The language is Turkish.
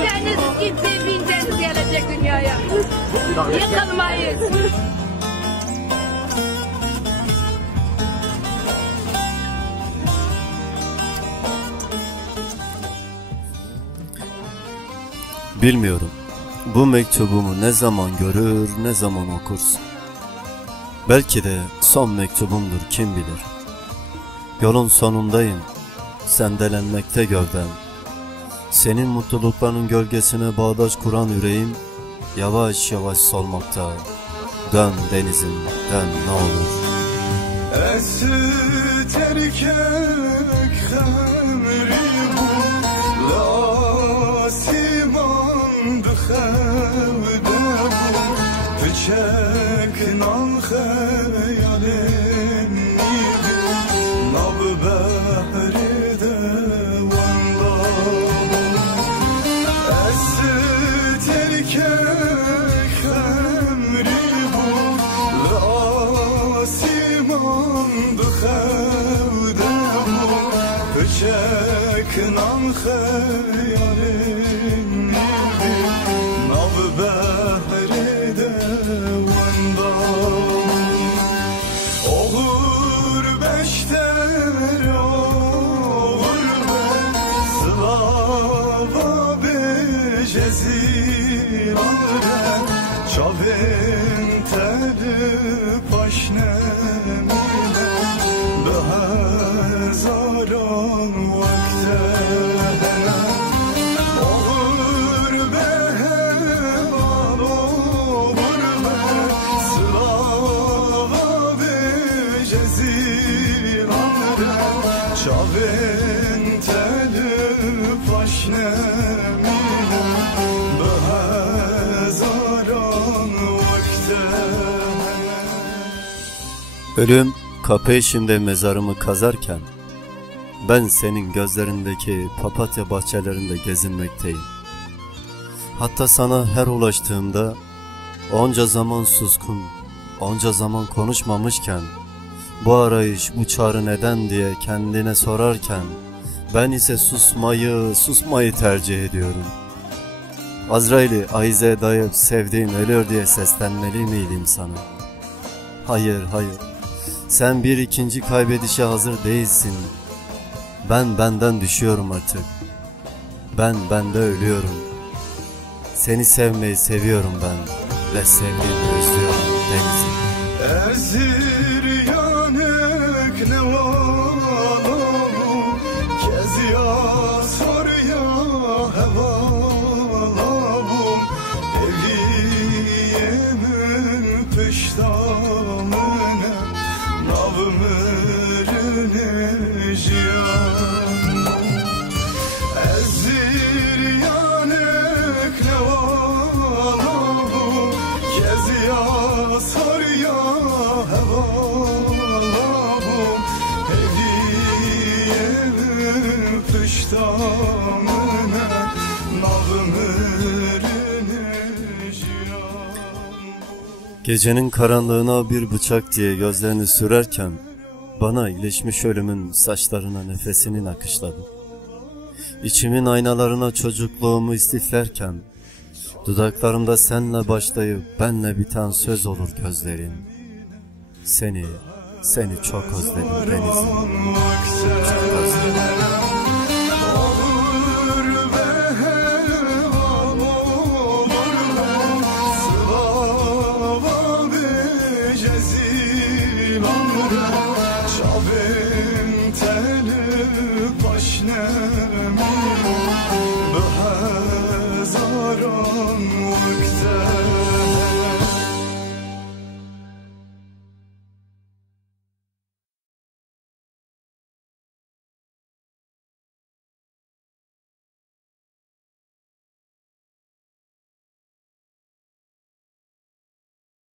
Deniz gibi bin deniz gelecek dünyaya. Yıkılmayız. Bilmiyorum, bu mektubumu ne zaman görür, ne zaman okursun. Belki de son mektubumdur, kim bilir. Yolun sonundayım, sendelenmekte gövdem. Senin mutluluklarının gölgesine bağdaş kuran yüreğim, yavaş yavaş solmakta. Dön denizim, dön ne olur. Esü terkek xemri bu, lasimandı xevde bu, Fıçek nan xeyalin nidi, nab behri de vanda. Esü terkek xemri bu, lasimandı xevde bu, Fıçek nan xeyalin nidi, nab behri de vanda. Olur beşter olur be, slava be cezirane, çavin teli paşnemine, be hezaran vaktene. Olur be heval olur be, slava be cezirane, çavin teli paşnemine, be hezaran vaktene. Ölüm kapı eşimde mezarımı kazarken, ben senin gözlerindeki papatya bahçelerinde gezinmekteyim. Hatta sana her ulaştığımda, onca zaman suskun, onca zaman konuşmamışken, bu arayış, bu çağrı neden diye kendine sorarken, ben ise susmayı tercih ediyorum. Azrail'i ahize dayıp sevdiğin ölüyor diye seslenmeli miydim sana? Hayır, hayır. Sen bir ikinci kaybedişe hazır değilsin. Ben benden düşüyorum artık. Ben bende ölüyorum. Seni sevmeyi seviyorum ben. Ve sevdiğimi özlüyorum denizim. Erzir yanek ne valavu, kez ya sor ya hevalavum, evliyemin piştamine, navmırını jiyanum. Erzir yanek ne valavu, kez ya sor ya hevalavum, evliyemin piştamine, navmırını jiyanum. Gecenin karanlığına bir bıçak diye gözlerini sürerken, bana ilişmiş ölümün saçlarına nefesini nakışladı. İçimin aynalarına çocukluğumu istiflerken, dudaklarımda senle başlayıp benle biten söz olur gözlerin. Seni çok özledim denizim. Çok özledim. Olur be heval olur be, slava be cezirane, çavin teli paşnemine, be hezaran vakti.